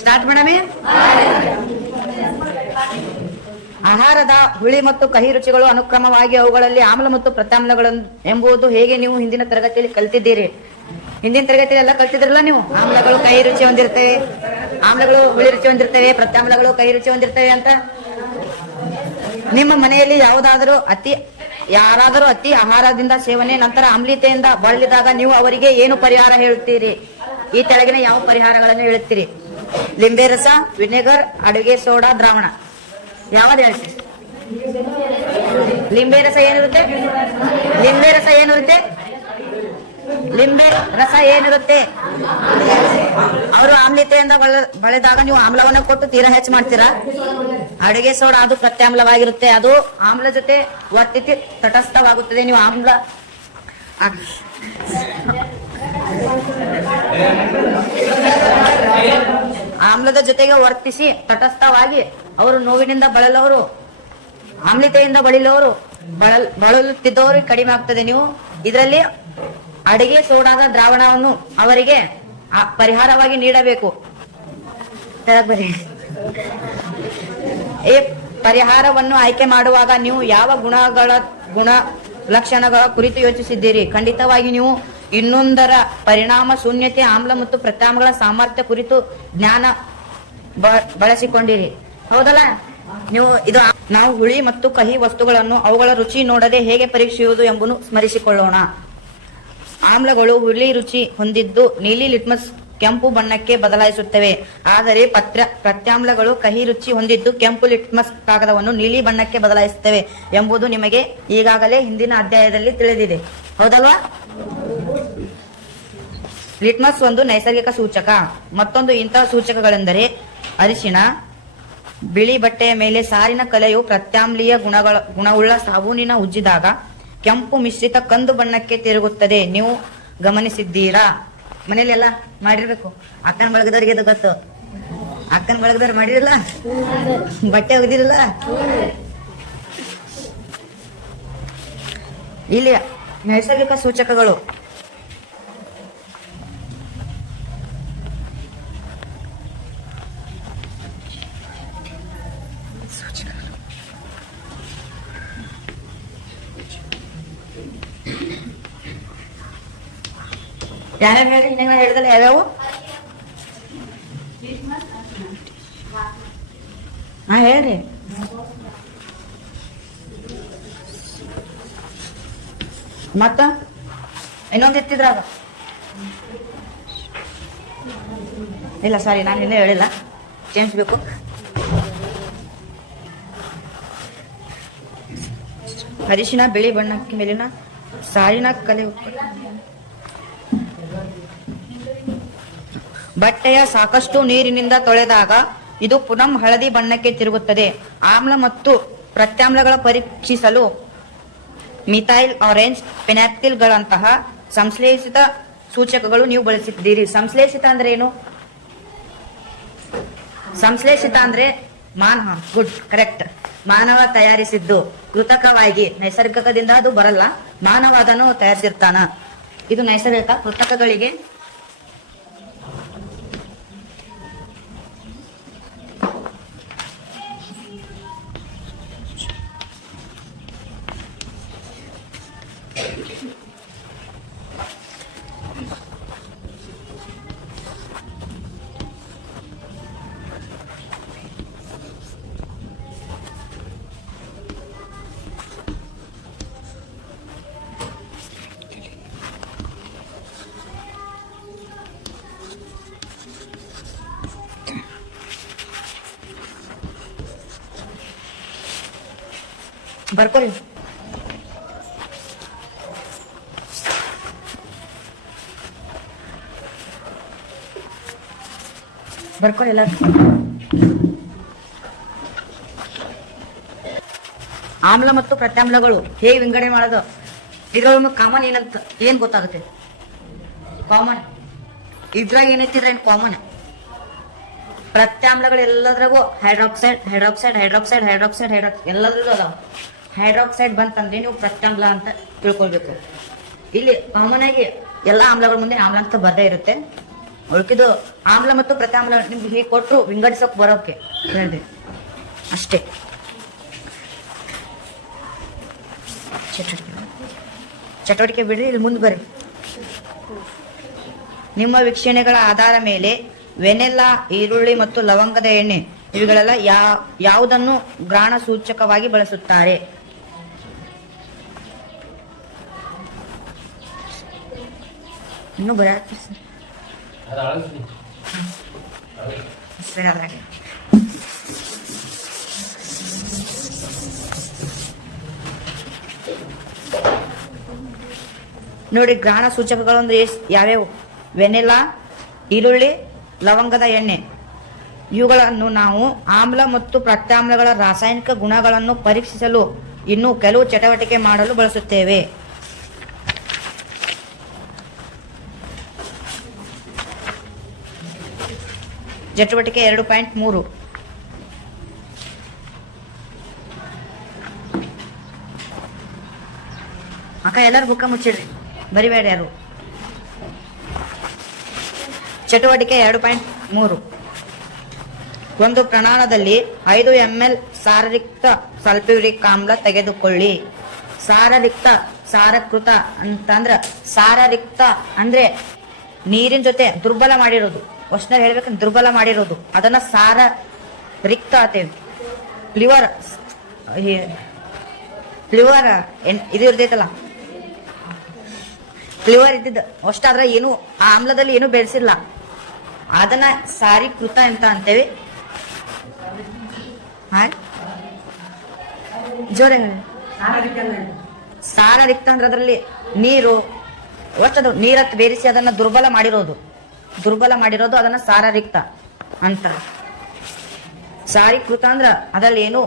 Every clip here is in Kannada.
ಸ್ಟಾರ್ಟ್ ಮೇಡಮೇ. ಆಹಾರದ ಹುಳಿ ಮತ್ತು ಕಹಿ ರುಚಿಗಳು ಅನುಕ್ರಮವಾಗಿ ಅವುಗಳಲ್ಲಿ ಆಮ್ಲ ಮತ್ತು ಪ್ರತ್ಯಾಮ್ಲಗಳು ಎಂಬುದು ಹೇಗೆ ನೀವು ಹಿಂದಿನ ತರಗತಿಯಲ್ಲಿ ಕಲ್ತಿದ್ದೀರಿ. ಹಿಂದಿನ ತರಗತಿಯಲ್ಲಿ ಎಲ್ಲ ಕಲ್ತಿದ್ರಲ್ಲ ನೀವು. ಆಮ್ಲಗಳು ಕಹಿ ರುಚಿ ಹೊಂದಿರ್ತವೆ, ಆಮ್ಲಗಳು ಹುಳಿ ರುಚಿ ಹೊಂದಿರ್ತವೆ, ಪ್ರತ್ಯಾಮ್ಲಗಳು ಕಹಿ ರುಚಿ ಹೊಂದಿರ್ತವೆ ಅಂತ. ನಿಮ್ಮ ಮನೆಯಲ್ಲಿ ಯಾರಾದರೂ ಅತಿ ಆಹಾರದಿಂದ ಸೇವನೆ ನಂತರ ಆಮ್ಲತೆಯಿಂದ ಬಳಲಿದಾಗ ನೀವು ಅವರಿಗೆ ಏನು ಪರಿಹಾರ ಹೇಳುತ್ತೀರಿ? ಈ ಕೆಳಗಿನ ಯಾವ ಪರಿಹಾರಗಳನ್ನು ಹೇಳುತ್ತೀರಿ? ಲಿಂಬೆ ರಸ, ವಿನೆಗರ್, ಅಡುಗೆ ಸೋಡಾ, ದ್ರಾವಣ. ಯಾವ್ದು ಹೇಳ್ತೀರಿ? ಲಿಂಬೆ ರಸ ಏನಿರುತ್ತೆ? ಲಿಂಬೆ ರಸ ಏನಿರುತ್ತೆ? ಲಿಂಬೆ ರಸ ಏನಿರುತ್ತೆ? ಅವರು ಆಮ್ಲತೆಯಿಂದ ಬಳಲಿದಾಗ ನೀವು ಆಮ್ಲವನ್ನು ಕೊಟ್ಟು ತೀರಾ ಹೆಚ್ಚು ಮಾಡ್ತೀರಾ. ಅಡುಗೆ ಸೋಡಾ ಅದು ಪ್ರತ್ಯಾಮ್ಲವಾಗಿರುತ್ತೆ, ಅದು ಆಮ್ಲ ಜೊತೆ ವರ್ತಿಸಿ ತಟಸ್ಥವಾಗುತ್ತದೆ. ನೀವು ಆಮ್ಲದ ಜೊತೆಗೆ ವರ್ತಿಸಿ ತಟಸ್ಥವಾಗಿ ಅವರು ನೋವಿನಿಂದ ಬಳಲವರು, ಆಮ್ಲತೆಯಿಂದ ಬಳಲುತ್ತಿದ್ದವರು ಕಡಿಮೆ ಆಗ್ತದೆ. ನೀವು ಇದರಲ್ಲಿ ಅಡಿಗೆ ಸೋಡಾದ ದ್ರಾವಣವನ್ನು ಅವರಿಗೆ ಪರಿಹಾರವಾಗಿ ನೀಡಬೇಕು. ಈ ಪರಿಹಾರವನ್ನು ಆಯ್ಕೆ ಮಾಡುವಾಗ ನೀವು ಯಾವ ಗುಣ ಲಕ್ಷಣಗಳ ಕುರಿತು ಯೋಚಿಸಿದ್ದೀರಿ? ಖಂಡಿತವಾಗಿ ನೀವು ಇನ್ನೊಂದರ ಪರಿಣಾಮ ಶೂನ್ಯತೆ, ಆಮ್ಲ ಮತ್ತು ಪ್ರತ್ಯಾಮ್ಲಗಳ ಸಾಮರ್ಥ್ಯ ಕುರಿತು ಜ್ಞಾನ ಬಳಸಿಕೊಂಡಿರಿ. ಹೌದಲ್ಲ? ನಾವು ಹುಳಿ ಮತ್ತು ಕಹಿ ವಸ್ತುಗಳನ್ನು ಅವುಗಳ ರುಚಿ ನೋಡದೆ ಹೇಗೆ ಪರೀಕ್ಷಿಸುವುದು ಎಂಬುದನ್ನು ಸ್ಮರಿಸಿಕೊಳ್ಳೋಣ. ಆಮ್ಲಗಳು ಹುಳಿ ರುಚಿ ಹೊಂದಿದ್ದು ನೀಲಿ ಲಿಟ್ಮಸ್ ಕೆಂಪು ಬಣ್ಣಕ್ಕೆ ಬದಲಾಯಿಸುತ್ತವೆ. ಆದರೆ ಪ್ರತ್ಯಾಮ್ಲಗಳು ಕಹಿ ರುಚಿ ಹೊಂದಿದ್ದು ಕೆಂಪು ಲಿಟ್ಮಸ್ ಕಾಗದವನ್ನು ನೀಲಿ ಬಣ್ಣಕ್ಕೆ ಬದಲಾಯಿಸುತ್ತವೆ ಎಂಬುದು ನಿಮಗೆ ಈಗಾಗಲೇ ಹಿಂದಿನ ಅಧ್ಯಾಯದಲ್ಲಿ ತಿಳಿದಿದೆ. ಹೌದಲ್ವಾ? ಲಿಟ್ಮಸ್ ಒಂದು ನೈಸರ್ಗಿಕ ಸೂಚಕ. ಮತ್ತೊಂದು ಇಂತಹ ಸೂಚಕಗಳೆಂದರೆ ಅರಿಶಿಣ. ಬಿಳಿ ಬಟ್ಟೆಯ ಮೇಲೆ ಸಾರಿನ ಕಲೆಯು ಪ್ರತ್ಯಾಮ್ಲೀಯ ಗುಣವುಳ್ಳ ಸಾಬೂನಿನ ಉಜ್ಜಿದಾಗ ಕೆಂಪು ಮಿಶ್ರಿತ ಕಂದು ಬಣ್ಣಕ್ಕೆ ತಿರುಗುತ್ತದೆ. ನೀವು ಗಮನಿಸಿದ್ದೀರಾ? ಮನೇಲಿ ಎಲ್ಲ ಮಾಡಿರ್ಬೇಕು. ಅಕ್ಕನ ಬಳಗದವ್ರಿಗೆ ಇದು ಗೊತ್ತು. ಅಕ್ಕನ ಬಳಗದವ್ರು ಮಾಡಿರಲ್ಲ, ಬಟ್ಟೆ ಒಗ್ದಿರಲ್ಲ. ಇಲ್ಲಿ ನೈಸರ್ಗಿಕ ಸೂಚಕಗಳು ಯಾರ್ಯಾರು ಹೇಳಿ? ಇನ್ನೇನ ಹೇಳಿದಲ್ಲ ಯಾವ್ಯಾವು? ಹೇಳ್ರಿ. ಮತ್ತ ಇನ್ನೊಂದು ಎತ್ತಿದ್ರಾಗ ಇಲ್ಲ, ಸಾರಿ, ನಾನು ಇನ್ನೇ ಹೇಳಿಲ್ಲ, ಚೇಂಜ್ ಬೇಕು. ಅರಿಶಿನ ಬಿಳಿ ಬಣ್ಣಕ್ಕೆ ಮೇಲಿನ ಸಾರಿನ ಕಲೆ. ಬಟ್ಟೆಯ ಸಾಕಷ್ಟು ನೀರಿನಿಂದ ತೊಳೆದಾಗ ಇದು ಪುನಃ ಹಳದಿ ಬಣ್ಣಕ್ಕೆ ತಿರುಗುತ್ತದೆ. ಆಮ್ಲ ಮತ್ತು ಪ್ರತ್ಯಾಮ್ಲಗಳ ಪರೀಕ್ಷಿಸಲು ಮಿಥೈಲ್ ಆರೆಂಜ್ ಫೆನಾಕ್ಟಿಲ್ಗಳಂತಹ ಸಂಶ್ಲೇಷಿತ ಸೂಚಕಗಳು ನೀವು ಬಳಸಿದ್ದೀರಿ. ಸಂಶ್ಲೇಷಿತ ಅಂದ್ರೆ ಏನು? ಸಂಶ್ಲೇಷಿತ ಅಂದ್ರೆ ಗುಡ್, ಕರೆಕ್ಟ್. ಮಾನವ ತಯಾರಿಸಿದ್ದು, ಕೃತಕವಾಗಿ. ನೈಸರ್ಗಿಕದಿಂದ ಅದು ಬರಲ್ಲ, ಮಾನವ ಅದನ್ನು ತಯಾರಿಸಿರ್ತಾನ. ಇದು ನೈಸರ್ಗಿಕ. ಕೃತಕಗಳಿಗೆ ಬರ್ಕೊಳ್ಳಿ. ಎಲ್ಲ ಆಮ್ಲ ಮತ್ತು ಪ್ರತ್ಯಾಮ್ಲಗಳು ಹೇಗೆ ವಿಂಗಡಣೆ ಮಾಡೋದು? ಇದ್ರೊಳಗೆ ಕಾಮನ್ ಏನಂತ ಏನ್ ಗೊತ್ತಾಗುತ್ತೆ? ಕಾಮನ್ ಇದ್ರಾಗ ಏನೈತಿದ್ರೆ ಕಾಮನ್ ಪ್ರತ್ಯಾಮ್ಲಗಳು ಎಲ್ಲದ್ರಾಗೂ ಹೈಡ್ರಾಕ್ಸೈಡ್ ಹೈಡ್ರಾಕ್ಸೈಡ್ ಹೈಡ್ರಾಕ್ಸೈಡ್ ಹೈಡ್ರಾಕ್ಸೈಡ್ ಎಲ್ಲದ್ರಲ್ಲೂ ಅದಾವ. ಹೈಡ್ರಾಕ್ಸೈಡ್ ಬಂತಂದ್ರೆ ನೀವು ಪ್ರತ್ಯಾಮ್ಲ ಅಂತ ತಿಳ್ಕೊಳ್ಬೇಕು. ಇಲ್ಲಿ ಕಾಮನ್ ಆಗಿ ಎಲ್ಲಾ ಆಮ್ಲಗಳ ಮುಂದೆ ಆಮ್ಲ ಅಂತ ಬರ್ದೇ ಇರುತ್ತೆ. ಉಳ್ಕಿದ್ದು ಆಮ್ಲ ಮತ್ತು ಪ್ರತ್ಯಾಮ್ಲ ನಿಮ್ಗೆ ಹೀಗೆ ಕೊಟ್ಟರು ವಿಂಗಡಿಸೋಕೆ ಬರೋಕೆ ಹೇಳಿದೆ ಅಷ್ಟೇ. ಚಟುವಟಿಕೆ ಬಿಡ್ರಿ, ಇಲ್ಲಿ ಮುಂದೆ ಬರ್ರಿ. ನಿಮ್ಮ ವೀಕ್ಷಣೆಗಳ ಆಧಾರ ಮೇಲೆ ವೆನೆಲ್ಲಾ, ಈರುಳ್ಳಿ ಮತ್ತು ಲವಂಗದ ಎಣ್ಣೆ ಇವುಗಳೆಲ್ಲ ಯಾವುದನ್ನು ಗ್ರಾಣ ಸೂಚಕವಾಗಿ ಬಳಸುತ್ತಾರೆ? ಇನ್ನೂ ಬರ ನೋಡಿ, ಗ್ರಹಣ ಸೂಚಕಗಳು ಅಂದ್ರೆ ಯಾವ್ಯಾವು? ವೆನೆಲ್ಲಾ, ಈರುಳ್ಳಿ, ಲವಂಗದ ಎಣ್ಣೆ. ಇವುಗಳನ್ನು ನಾವು ಆಮ್ಲ ಮತ್ತು ಪ್ರತ್ಯಾಮ್ಲಗಳ ರಾಸಾಯನಿಕ ಗುಣಗಳನ್ನು ಪರೀಕ್ಷಿಸಲು ಇನ್ನು ಕೆಲವು ಚಟುವಟಿಕೆ ಮಾಡಲು ಬಳಸುತ್ತೇವೆ. ಚಟುವಟಿಕೆ 2.3. ಅಕ್ಕ ಎಲ್ಲರೂ ಬುಕ್ಕ ಮುಚ್ಚಿಡ್ರಿ, ಬರಿಬೇಡ ಯಾರು. ಚಟುವಟಿಕೆ 2.3. ಒಂದು ಪ್ರಮಾಣದಲ್ಲಿ 5 ml ಸಾರರಿಕ್ತ ಸಲ್ಫ್ಯೂರಿಕ್ ಆಮ್ಲ ತೆಗೆದುಕೊಳ್ಳಿ. ಸಾರರಿಕ್ತ, ಸಾರಕೃತ ಅಂತಂದ್ರ ಸಾರರಿಕ್ತ ಅಂದ್ರೆ ನೀರಿನ ಜೊತೆ ದುರ್ಬಲ ಮಾಡಿರೋದು. ವಸ್ನಲ್ಲಿ ಹೇಳ್ಬೇಕಂದ್ರೆ ದುರ್ಬಲ ಮಾಡಿರೋದು, ಅದನ್ನ ಸಾರ ರಿಕ್ತ ಅಂತೇವಿ. ಪ್ಲಿವರ್ ಇದು ಇರ್ತೈತಲ್ಲ, ಪ್ಲಿವರ್ ಇದ್ದಿದ್ದ ಅಷ್ಟಾದ್ರ ಏನು ಆ ಆಮ್ಲದಲ್ಲಿ ಏನು ಬೆಳೆಸಿಲ್ಲ, ಅದನ್ನ ಸಾರೀಕೃತ ಅಂತ ಅಂತೇವಿ. ಜೋರ ಸಾರರಿಕ್ತ ಅಂದ್ರೆ ಅದರಲ್ಲಿ ನೀರು ಅಷ್ಟದು ನೀರತ್ ಬೇರಿಸಿ ಅದನ್ನ ದುರ್ಬಲ ಮಾಡಿರೋದು ಅದನ್ನ ಸಾರರಿಕ್ತ ಅಂತ. ಸಾರೀಕೃತ ಅಂದ್ರ ಅದ್ರಲ್ಲಿ ಏನು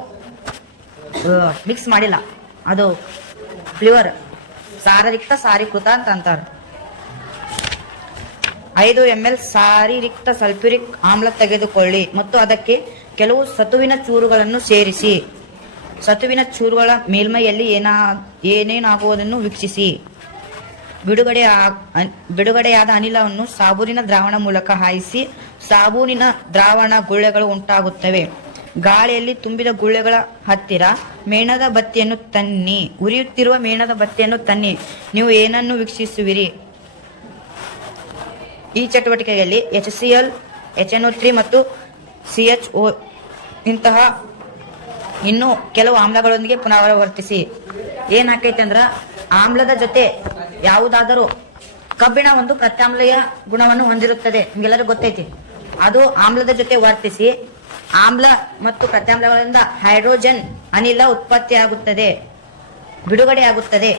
ಮಿಕ್ಸ್ ಮಾಡಿಲ್ಲ, ಅದು ಪ್ಲಿವರ್. ಸಾರರಿಕ್ತ, ಸಾರೀಕೃತ ಅಂತ ಅಂತಾರೆ. 5 ml ಸಾರರಿಕ್ತ ಸಲ್ಫ್ಯೂರಿಕ್ ಆಮ್ಲ ತೆಗೆದುಕೊಳ್ಳಿ ಮತ್ತು ಅದಕ್ಕೆ ಕೆಲವು ಸತುವಿನ ಚೂರುಗಳನ್ನು ಸೇರಿಸಿ. ಸತುವಿನ ಚೂರುಗಳ ಮೇಲ್ಮೈಯಲ್ಲಿ ಏನೇನಾಗುವುದನ್ನು ವೀಕ್ಷಿಸಿ. ಬಿಡುಗಡೆಯಾದ ಅನಿಲವನ್ನು ಸಾಬೂನಿನ ದ್ರಾವಣ ಮೂಲಕ ಹಾಯಿಸಿ ಸಾಬೂನಿನ ದ್ರಾವಣ ಗುಳ್ಳೆಗಳು ಉಂಟಾಗುತ್ತವೆ. ಗಾಳಿಯಲ್ಲಿ ತುಂಬಿದ ಗುಳ್ಳೆಗಳ ಹತ್ತಿರ ಮೇಣದ ಬತ್ತಿಯನ್ನು ತನ್ನಿ. ಉರಿಯುತ್ತಿರುವ ಮೇಣದ ಬತ್ತಿಯನ್ನು ತನ್ನಿ. ನೀವು ಏನನ್ನು ವೀಕ್ಷಿಸುವಿರಿ? ಈ ಚಟುವಟಿಕೆಯಲ್ಲಿ HCl, HNO3 ಮತ್ತು CHO ಇಂತಹ ಇನ್ನು ಕೆಲವು ಆಮ್ಲಗಳೊಂದಿಗೆ ಪುನರಾವರ್ತಿಸಿ. ಏನಾಕೈತೆ ಅಂದ್ರ ಆಮ್ಲದ ಜೊತೆ ಯಾವುದಾದರೂ ಕಬ್ಬಿಣ ಒಂದು ಪ್ರತ್ಯಾಮ್ಲೀಯ ಗುಣವನ್ನು ಹೊಂದಿರುತ್ತದೆ, ನಿಮ್ಗೆಲ್ಲರೂ ಗೊತ್ತೈತಿ. ಅದು ಆಮ್ಲದ ಜೊತೆ ವರ್ತಿಸಿ ಆಮ್ಲ ಮತ್ತು ಪ್ರತ್ಯಾಮ್ಲಗಳಿಂದ ಹೈಡ್ರೋಜನ್ ಅನಿಲ ಉತ್ಪತ್ತಿಯಾಗುತ್ತದೆ, ಬಿಡುಗಡೆಯಾಗುತ್ತದೆ.